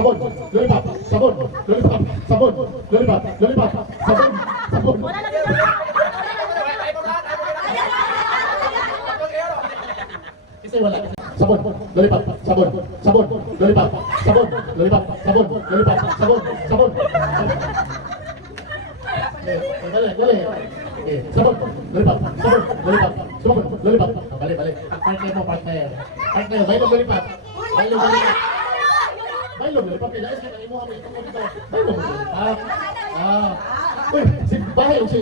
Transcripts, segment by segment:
sabon, lollipop, sabon, lollipop, sabon, lollipop, lollipop, sabon, sabon. Kasi wala. Sabon, lollipop, sabon, sabon, lollipop, sabon, lollipop, sabon, lollipop, sabon, sabon. Balik, balik. Sabon, lollipop, sabon, lollipop, sabon, lollipop. Balik, balik. Partner mo, partner. Partner, may lollipop. May lollipop. May lollipop. Kaya isa ka mo kami itong dito. May lollipop. Uy, si bahay o si...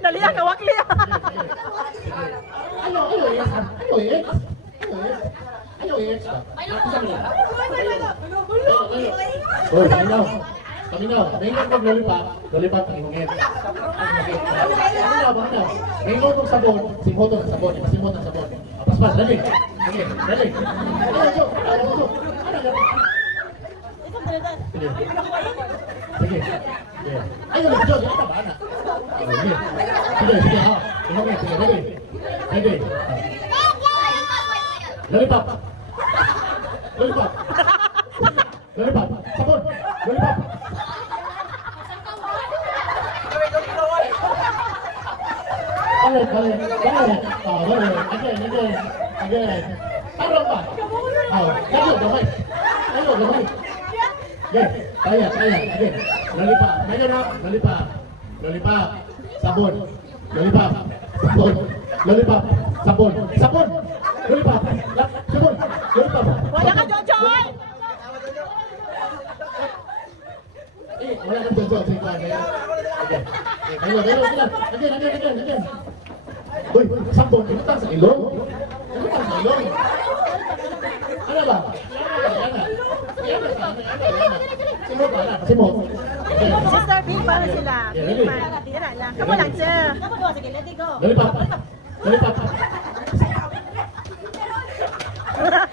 Dali ka, wakli. Ayo, Hoy, paminaw. Paminaw kong lollipop. Lollipop ang ingungin. Paminaw kong sabon. Simot ang sabon. Simot ang sabon. Paspas, dali. Dali, dali. Ano, Sige. Ayo, Diyos. Ito ba, anak? Sige, sige. Ingungin, sige. Dali. Dali. Lollipop. Lollipop. Lollipop. Sabon. Lollipop. Balik, balik, balik. Balik. Again. Tarong pa. Tayo, damay. Tayo, damay. Kaya. Again. Lollipop. Ngayon na. Lollipop. Lollipop. Sabon. Lollipop. Sabon. Lollipop. Sabon. Sabon. Lollipop. Sabon. Lollipop. Wala ka, Jojoy! Wala kang Jojo sa iba. Again. Uy, sabon. Inutang sa ilong. Ano ba? Simot. Sister, big para sila. Big para. Tira lang. Kamu lang, sir. Sige, let it go. Lollipop.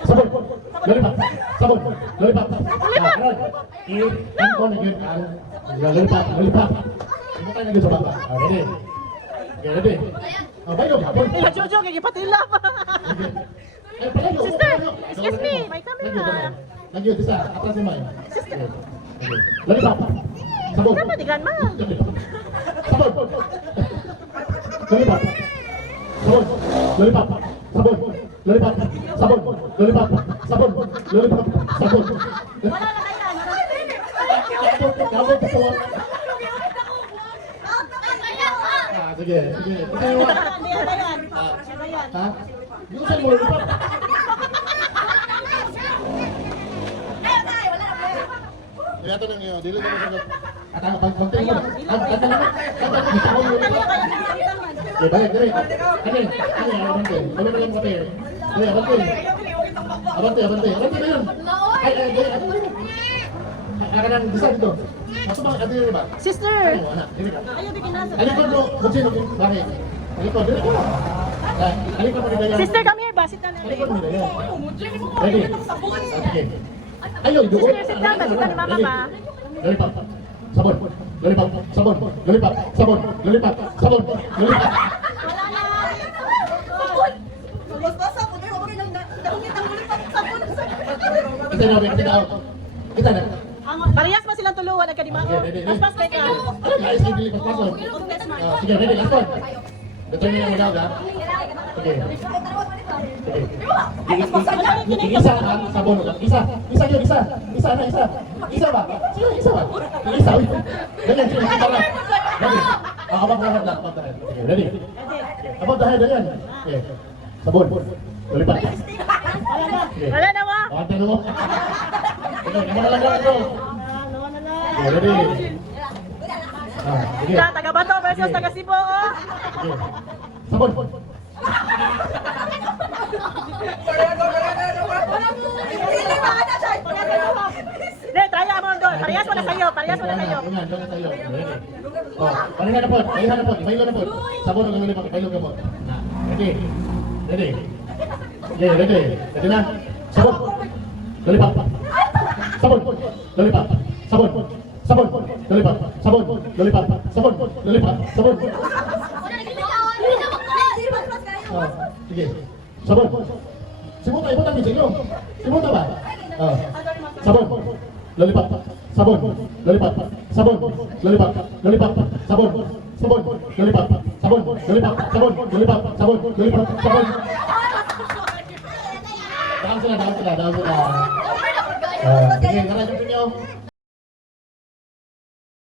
Sabon. Lollipop. Sabon. Lollipop. Ko na yun ang lollipop. Hindi tayo naging sa baba. Ready? Okay, ready? Bayo, hapon. Jojo, kikipatila pa. Sister, excuse me, may camera. Lagi yun, isa. Atas ni May. Lollipop. Sabon. Kamu digan ma. Sabon. Lollipop. Sabon. Lollipop. Sabon. Lollipop. Sabon. Lollipop. Sabon. Lollipop. Sabon. Wala na kaya. Kabot sa wala. Sige. Ito yung wala. Ha? Yung sa mo, lollipop. Kaya ito nang yun. Dili naman sa katang pagpuntin mo. Okay, balik, dali. Abante. Balik na lang kape. Dali, abante na yun. Ay, dali. Akan bisa dito. Masuk bang ada ni ba? Sister. Ayo bikin nasa. Alikod mo, buksin mo bahay. Alikod, dali ko. Alikod mo dito. Sister, come here, basit na Alikod mo nila. dito. Ready? Okay. Ayo, doon. Sister, sit down, basit na ni mama ba? Lollipop. Sabon. Lollipop. Sabon. Lollipop. Sabon. Lollipop. Sabon. Lollipop. Wala na. Kita na, kita out. Kita na. Parehas ba silang tuluan ang kadimaon? Paspas kay ka. Guys, hindi ko pasok. Sige, ready, last one. Determine ang daw, okay. Isa ang sabon. Isa yun, isa. Isa ba? Sino isa ba? Isa, uy. Ganyan, sino? Para. Ready. Abang lahat lang. Okay, ready. Abang dahil, ganyan. Okay. Sabon. Lollipop. Wala na mo. Abang tayo mo. Okay, naman na lang ito. Okay, ready. Sige. Taga Bato versus taga Cebu. Sige. Sabon. Hindi, try mo doon. Parehas mo na sa'yo. Palihan na po. Ibailo na po. Sabon ang lollipop. Ibailo ka po. Ready. Okay, ready. Ready na. Sabon. Lollipop. Sabon. Lollipop. Sabon. Lollipop. Sabon. Lollipop. Sabon. Lollipop. Sabon. Sige. Sabon. Simuta, ibutan din sa inyo. Simuta ba? Oh. Sabon. Lollipop. Sabon. Lollipop. Sabon. Lollipop. Lollipop. Sabon. Sabon. Lollipop. Sabon. Lollipop. Sabon. Lollipop. Sabon. Lollipop. Sabon. Dahil sila. Sige, karagin ninyo.